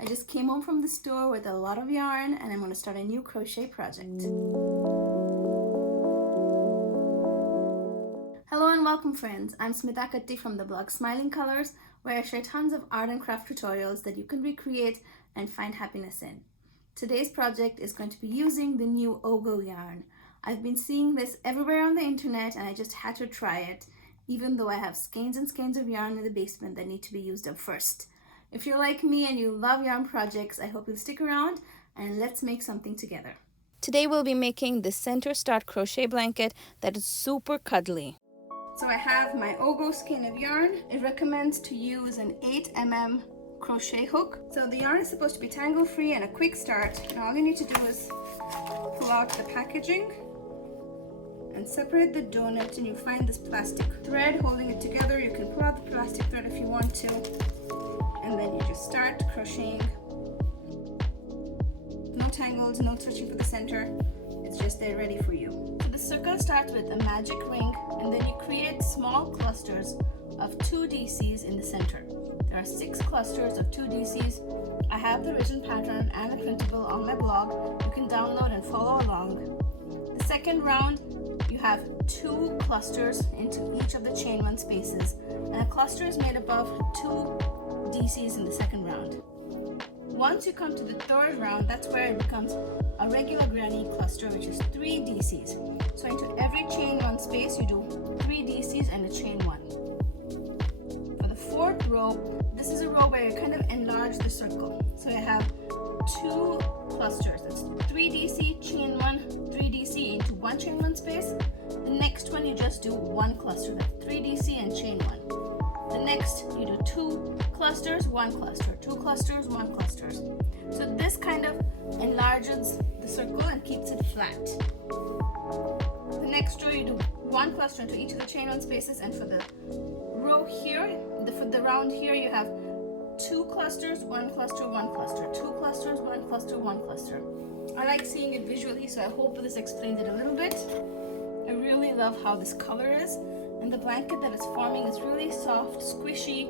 I just came home from the store with a lot of yarn and I'm going to start a new crochet project. Hello and welcome friends, I'm Smitha from the blog Smiling Colors, where I share tons of art and craft tutorials that you can recreate and find happiness in. Today's project is going to be using the new O'go yarn. I've been seeing this everywhere on the internet and I just had to try it, even though I have skeins and skeins of yarn in the basement that need to be used up first. If you're like me and you love yarn projects, I hope you'll stick around and let's make something together. Today we'll be making the center start crochet blanket that is super cuddly. So I have my O'go skein of yarn. It recommends to use an 8mm crochet hook. So the yarn is supposed to be tangle free and a quick start. And all you need to do is pull out the packaging and separate the donut, and you find this plastic thread holding it together. You can pull out the plastic thread if you want to, and then you just start crocheting. No tangles, no searching for the center. It's just there ready for you. So the circle starts with a magic ring, and then you create small clusters of 2 DCs in the center. There are 6 clusters of 2 DCs. I have the written pattern and a printable on my blog. You can download and follow along. The second round, you have 2 clusters into each of the chain 1 spaces, and a cluster is made up of 2 DCs in the second round. Once you come to the third round, that's where it becomes a regular granny cluster, which is 3 DCs. So into every chain 1 space, you do 3 DCs and a chain 1. For the fourth row, this is a row where you kind of enlarge the circle. So you have 2 clusters. That's 3 DC, chain 1, 3 DC into 1 chain 1 space. The next one, you just do 1 cluster, that's 3 DC and chain 1. The next, you do 2 clusters, 1 cluster, 2 clusters, 1 clusters. So this kind of enlarges the circle and keeps it flat. The next row, you do 1 cluster into each of the chain 1 spaces, and for the row here, for the round here, you have 2 clusters, 1 cluster, 1 cluster, 2 clusters, 1 cluster, 1 cluster. I like seeing it visually, so I hope this explains it a little bit. I really love how this color is. And the blanket that it's forming is really soft, squishy.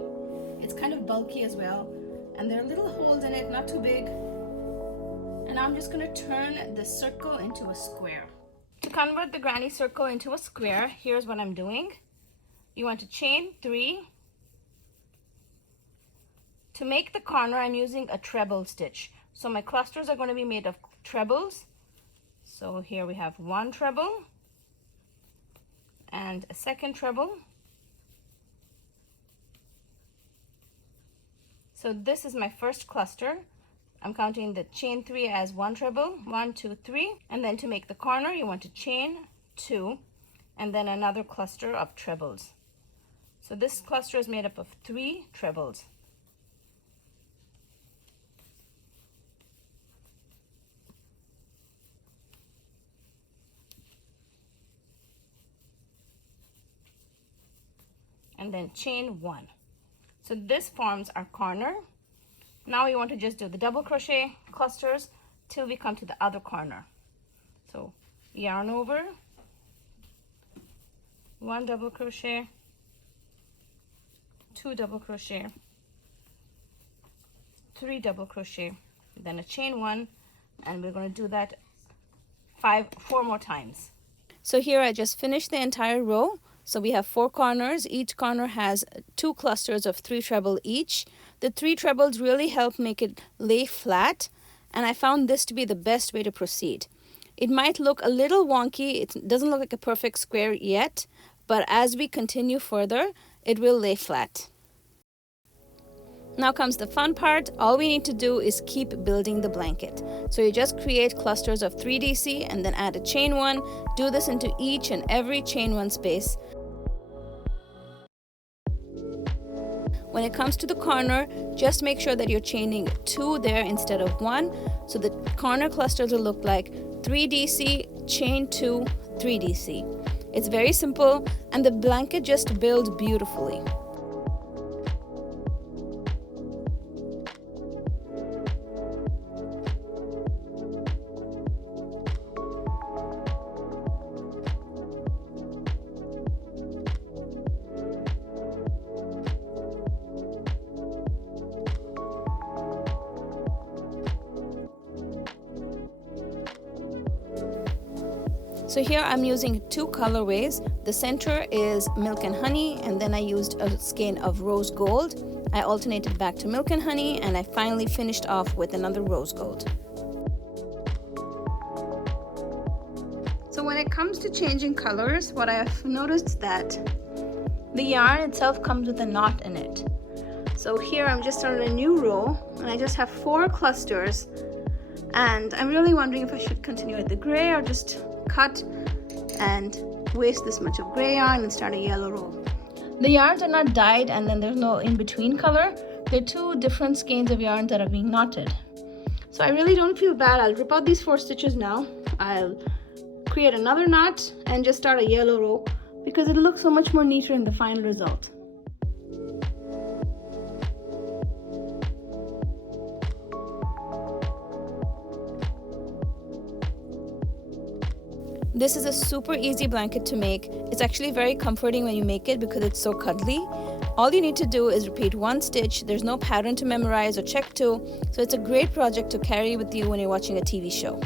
It's kind of bulky as well. And there are little holes in it, not too big. And I'm just going to turn the circle into a square. To convert the granny circle into a square, here's what I'm doing. You want to chain 3. To make the corner, I'm using a treble stitch. So my clusters are going to be made of trebles. So here we have 1 treble. And a second treble. So this is my first cluster. I'm counting the chain 3 as 1 treble, 1, 2, 3, and then to make the corner you want to chain 2 and then another cluster of trebles. So this cluster is made up of 3 trebles. And then chain 1. So this forms our corner. Now we want to just do the double crochet clusters till we come to the other corner. So yarn over, 1 double crochet, 2 double crochet, 3 double crochet, then a chain 1, and we're going to do that 4 more times. So here I just finished the entire row. So we have 4 corners. Each corner has 2 clusters of 3 treble each. The 3 trebles really help make it lay flat, and I found this to be the best way to proceed. It might look a little wonky. It doesn't look like a perfect square yet, but as we continue further, it will lay flat. Now comes the fun part. All we need to do is keep building the blanket. So you just create clusters of 3 DC and then add a chain 1. Do this into each and every chain 1 space. When it comes to the corner, just make sure that you're chaining 2 there instead of 1. So the corner clusters will look like 3 DC, chain 2, 3 DC. It's very simple and the blanket just builds beautifully. So here I'm using two colorways. The center is milk and honey, and then I used a skein of rose gold. I alternated back to milk and honey, and I finally finished off with another rose gold. So when it comes to changing colors, what I've noticed that the yarn itself comes with a knot in it. So here I'm just on a new row, and I just have 4 clusters, and I'm really wondering if I should continue with the gray or just cut and waste this much of gray yarn and start a yellow row. The yarns are not dyed and then there's no in-between color. They're 2 different skeins of yarn that are being knotted. So I really don't feel bad. I'll rip out these 4 stitches now. I'll create another knot and just start a yellow row because it looks so much more neater in the final result. This is a super easy blanket to make. It's actually very comforting when you make it because it's so cuddly. All you need to do is repeat 1 stitch. There's no pattern to memorize or check to, so it's a great project to carry with you when you're watching a TV show.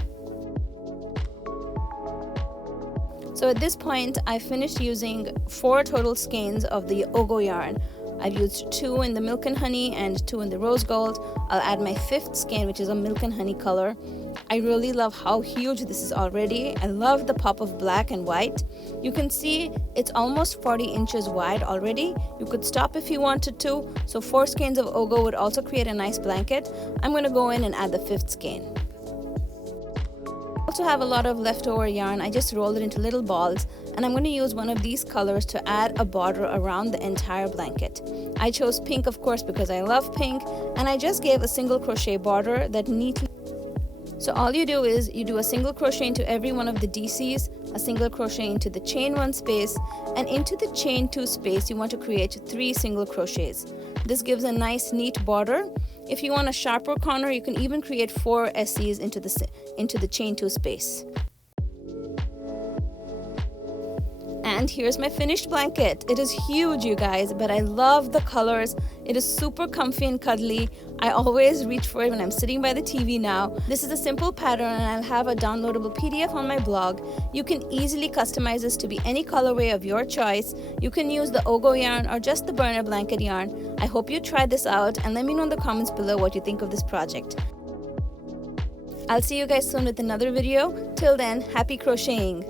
So at this point, I finished using 4 total skeins of the O'go yarn. I've used 2 in the milk and honey and 2 in the rose gold. I'll add my 5th skein, which is a milk and honey color. I really love how huge this is already. I love the pop of black and white. You can see it's almost 40 inches wide already. You could stop if you wanted to. So 4 skeins of O'go would also create a nice blanket. I'm going to go in and add the 5th skein. I also have a lot of leftover yarn. I just rolled it into little balls, and I'm going to use one of these colors to add a border around the entire blanket. I chose pink, of course, because I love pink, and I just gave a single crochet border that neatly. So all you do is you do a single crochet into every one of the DCs, a single crochet into the chain 1 space, and into the chain 2 space you want to create 3 single crochets. This gives a nice neat border. If you want a sharper corner, you can even create 4 SCs into the chain 2 space. And here's my finished blanket. It is huge, you guys, but I love the colors. It is super comfy and cuddly. I always reach for it when I'm sitting by the TV now. This is a simple pattern, and I'll have a downloadable PDF on my blog. You can easily customize this to be any colorway of your choice. You can use the O'go yarn or just the Bernat blanket yarn. I hope you try this out and let me know in the comments below what you think of this project. I'll see you guys soon with another video. Till then, happy crocheting!